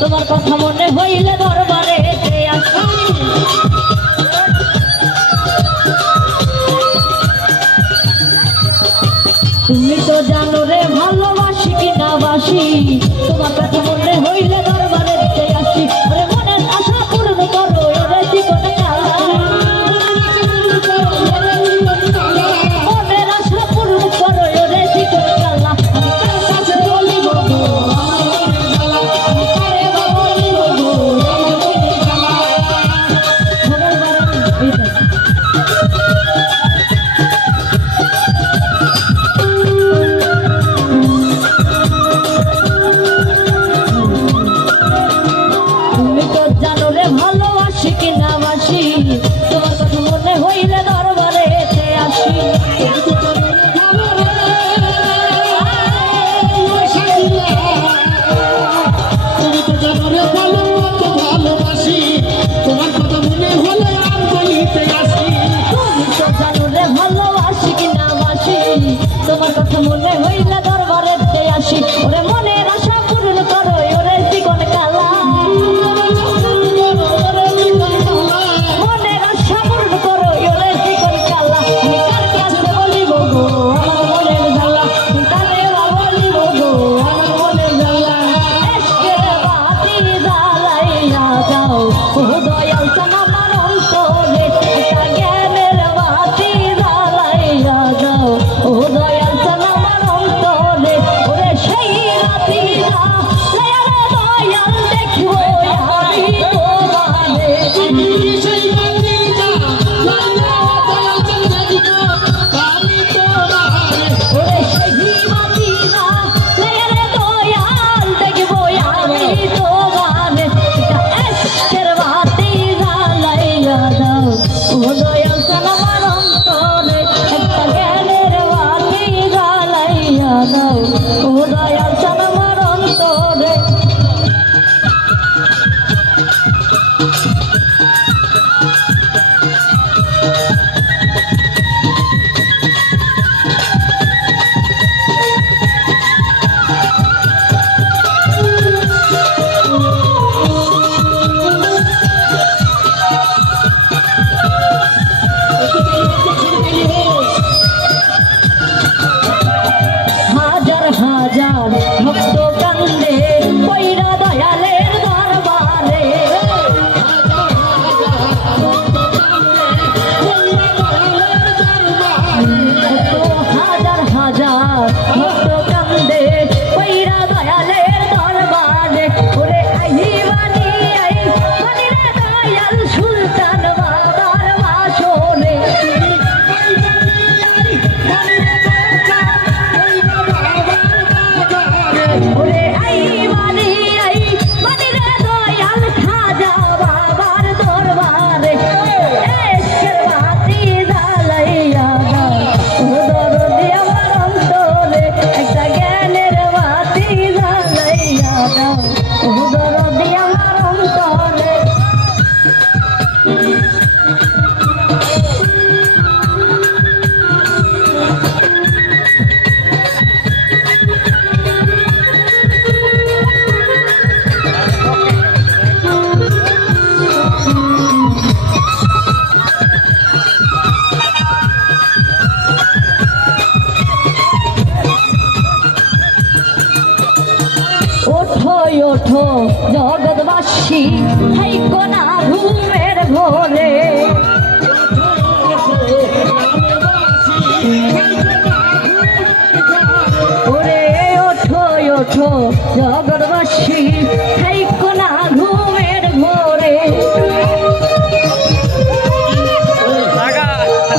তোমার কথা মনে হইলে দরবারে আসি। তুমি তো জানো রে ভালোবাসি কিনা বাসি, তোমার কথা মনে হইলে দরবারে আসি। ওরে মনের আশা পূরণ করো ওরে জীবন কালা, মনের আশা পূরণ করো ওরে জীবন কালা। তুমি তো জানো রে ভালোবাসি কিনা বাসি, তোমার কথা মনে হইলে দরবারে আসি। তুমি তো জানো রে ভালোবাসি, তোমার কথা মনে হলে আর বলিতে আসি। তুমি তো জানো রে ভালোবাসি কিনা বাসি, তোমার কথা মনে হইলে দরবারে আসি। ওরে মনের আশা পূরণ করো ওরে জীবন কালা, মনের আশা পূরণ করো ওরে জীবন কালা। আমি কার কাছে বলিব গো আমার মনের জ্বালা, কারে বলিব গো আমার মনের জ্বালা। এসকে বাতি জ্বালাইয়া যাও ও দয়াল চান আমার অন্তরে, একটা জ্ঞানের বাতি জ্বালাইয়া যাও ও দয়াল চান আমার অন্তরে। ওরে সেই রাতি দয়াল দেখিব আমি তোমারে। সেই মন্দির যা লাইলা দয়াল চান দেখিব আমি তোমারে। ওরে সেই বাতি দয়াল দেখিব আমি তোমারে। এসকের বাতি জ্বালাইয়া দাও ও দয়াল চান আমার অন্তরে, একটা জ্ঞানের বাতি জ্বালাইয়া দাও ও দয়াল চান আমার অন্তরে। হাজার হাজার ভক্ত কান্দে পয়রা দয়ালের দরবারে। হাজার হাজার ভক্ত কান্দে পয়রা দয়ালের দরবারে। ওরে আহিবানি আই মানে রে দয়াল সুলতান বাবার বাসরে। ওরে আহিবানি আই মানে রে দয়াল খাজা বাবার দরবারে। এসকের বাতি জ্বালাইয়া দাও ও দরদি আমার অন্তরে, একটা জ্ঞানের বাতি জ্বালাইয়া দাও ও দরদি আমার অন্তরে। ওঠো ওঠো জগৎবাসী থাইকো না ঘুমের ঘোরে। ওরে ওঠো ওঠো জগৎবাসী থাইকো